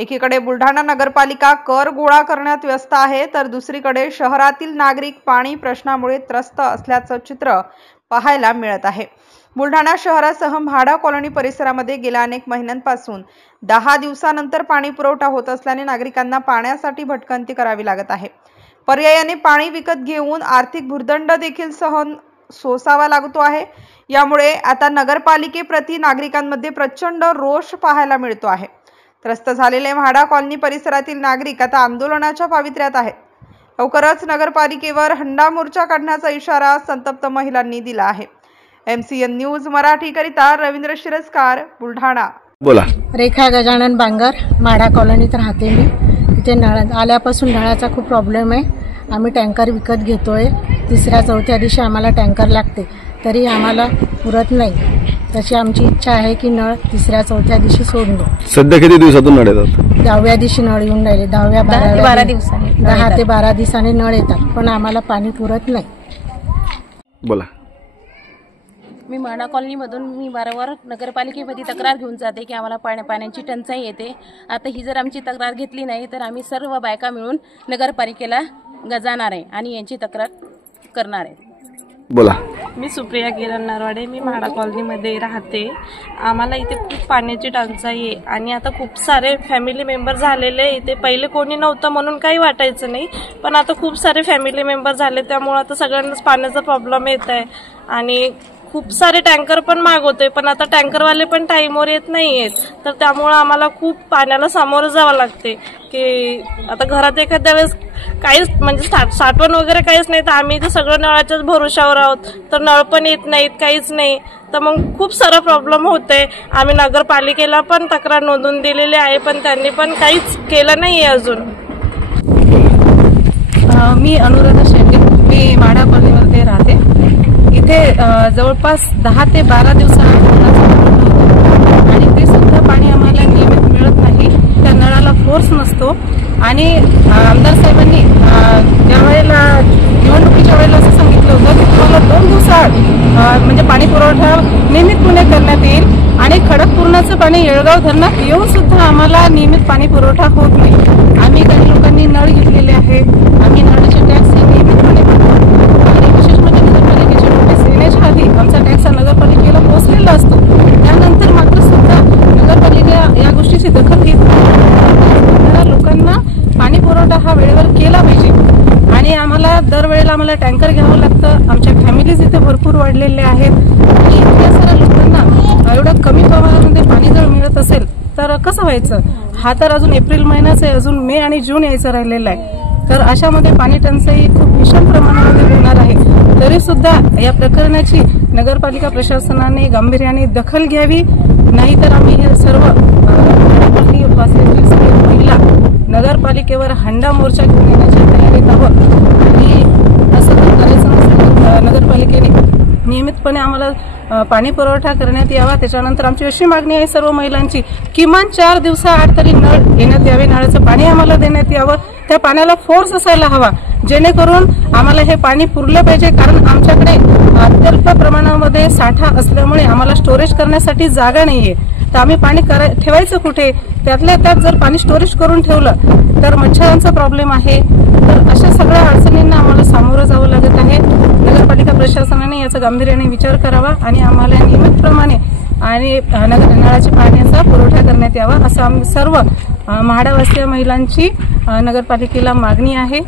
एकीकडे बुलढाणा नगरपालिका कर गोळा करण्यात व्यस्त आहे, तर दुसरीकडे शहरातील नागरिक पाणी प्रश्नामुळे त्रस्त असल्याचं चित्र पाहायला मिळत आहे। बुलढाणा शहरासह म्हाडा कॉलनी परिसरामध्ये गेल्या अनेक महिन्यांपासून 10 दिवसानंतर पाणी पुरवठा होत असल्याने नागरिकांना पाण्यासाठी भटकंती करावी लागत आहे। पर्यायाने पाणी विकत घेऊन आर्थिक भुर्दंड देखील सोसावा लागतो आहे। यामुळे आता नगरपालिकेप्रती नागरिकांमध्ये प्रचंड रोष पाहायला मिळतो आहे। त्रस्त झालेले म्हाडा कॉलनी परिसरातील नागरिक आता आंदोलनाच्या पावित्र्यात आहेत। लवकरच नगरपालिकेवर हंडा मोर्चा काढण्याचा इशारा संतप्त महिलांनी दिला आहे। MCN न्यूज मराठी करिता रवींद्र शिरस्कार, बुलढाणा। बोला। रेखा गजानन बांगर, म्हाडा कॉलनीत राहते मी। इथे नळ आल्यापासून नळाचा खूप प्रॉब्लेम आहे। आम्ही टँकर विकत घेतोय। तिसऱ्या चौथ्या दिवशी आम्हाला टँकर लागते, तरी आम्हाला पुरत नाही। तशी आमची इच्छा आहे की नळ तिसऱ्या चौथ्या दिवशी सोडणे। सध्या किती दिवसातून नळ येतात? 10व्या दिवशी नळ येऊन राहिले। 10 दिवसांनी 10 ते 12 दिवसांनी नळ येतात, पण आम्हाला पाणी पुरत नाही। बोला। मी म्हाडा कॉलनीमधून मी वारंवार नगरपालिकेमध्ये तक्रार घेऊन जाते की आम्हाला पाण्याची टंचाई येते। आता ही जर आमची तक्रार घेतली नाही तर आम्ही सर्व बायका मिळून नगरपालिकेला जाणार आहे आणि यांची तक्रार करणार आहे। बोला। मी सुप्रिया किरण नरवाडे, मी म्हाडा कॉलनीमध्ये राहते। आम्हाला इथे खूप पाण्याची टंचाई आहे आणि आता खूप सारे फॅमिली मेंबर झालेले। इथे पहिले कोणी नव्हतं म्हणून काही वाटायचं नाही, पण आता खूप सारे फॅमिली मेंबर झाले, त्यामुळे आता सगळ्यांनाच पाण्याचा प्रॉब्लेम येत आहे आणि खूप सारे टँकर पण मागवतोय, पण आता टँकरवाले पण टाईमवर येत नाहीयेत, तर त्यामुळे आम्हाला खूप पाण्याला सामोरं जावं लागते की आता घरात एखाद्या वेळेस काहीच म्हणजे साठवण वगैरे काहीच नाही, तर आम्ही तर सगळं नळाच्याच भरोशावर आहोत, तर नळ पण येत नाहीत, काहीच नाही, तर मग खूप सारा प्रॉब्लेम होतोय। आम्ही नगरपालिकेला पण तक्रार नोंदवून दिलेली आहे, पण त्यांनी पण काहीच केलं नाहीये अजून। मी अनुराधा शेंडे, मी म्हाडा कॉलनीमध्ये राहते। इथे जवळपास 10 ते 12 दिवसांनी आणि ते सुद्धा पाणी आम्हाला नियमित मिळत नाही। त्या नळाला फोर्स नसतो आणि आमदार साहेबांनी त्यावेळेला निवडणुकीच्या वेळेला असं सांगितलं होतं की तुम्हाला 2 दिवसात म्हणजे पाणी पुरवठा नियमितपणे करण्यात येईल आणि खडकपूर्णाचं पाणी येळगाव धरणात येऊन सुद्धा आम्हाला नियमित पाणी पुरवठा होत नाही। आम्ही काही लोकांनी नळ घेतलेले आहे, आम्ही नळाचे टॅक्स नियमितपणे भरतो आणि विशेष म्हणजे नगरपालिकेचे नोटीस येण्याच्या आधी आमचा टॅक्स नगरपालिकेला पोहोचलेला असतो। त्यानंतर मात्र सुद्धा नगरपालिका या गोष्टीची दखल घेत नाही। लोकांना पाणी पुरवठा हा वेळेवर केला पाहिजे आणि आम्हाला दरवेळेला आम्हाला टँकर घ्यावं लागतं। आमच्या फॅमिलीज इथे भरपूर वाढलेल्या आहेत आणि इतक्या साऱ्या लोकांना एवढं कमी प्रमाणामध्ये पाणी जर मिळत असेल तर कसं व्हायचं? हा तर अजून एप्रिल महिनाच आहे, अजून मे आणि जून यायचं राहिलेलं आहे, तर अशामध्ये पाणी टंचाई खूप भीषण प्रमाणामध्ये होणार आहे। तरी सुद्धा या प्रकरणाची नगरपालिका प्रशासनाने गांभीर्याने दखल घ्यावी, नाहीतर आम्ही हे सर्व महिला नगरपालिकेवर हंडा मोर्चा घेऊन येण्याच्या तयारीत आहोत आणि असं करायचं नसतं। नगरपालिकेने नियमितपणे आम्हाला पाणी पुरवठा करण्यात यावा। त्याच्यानंतर आमची अशी मागणी आहे सर्व महिलांची, किमान 4 दिवसाआड तरी नळ येण्यात यावे, नळाचं पाणी आम्हाला देण्यात यावं। त्या पाण्याला फोर्स असायला हवा, जेणेकरून आम्हाला हे पाणी पुरलं पाहिजे, कारण आमच्याकडे अत्यल्प प्रमाणामध्ये साठा असल्यामुळे आम्हाला स्टोरेज करण्यासाठी जागा नाहीये, तर आम्ही पाणी ठेवायचं कुठे? त्यातल्या त्यात जर पाणी स्टोरेज करून ठेवलं तर मच्छरांचा प्रॉब्लेम आहे, तर अशा सगळ्या अडचणींना आम्हाला सामोरं जावं लागत आहे। नगरपालिका प्रशासनाने याचा गांभीर्याने विचार करावा आणि आम्हाला नियमितप्रमाणे आणि नळाच्या पाण्याचा पुरवठा करण्यात यावा, असं आम्ही सर्व म्हाडावासीय महिलांची नगरपालिकेला मागणी आहे।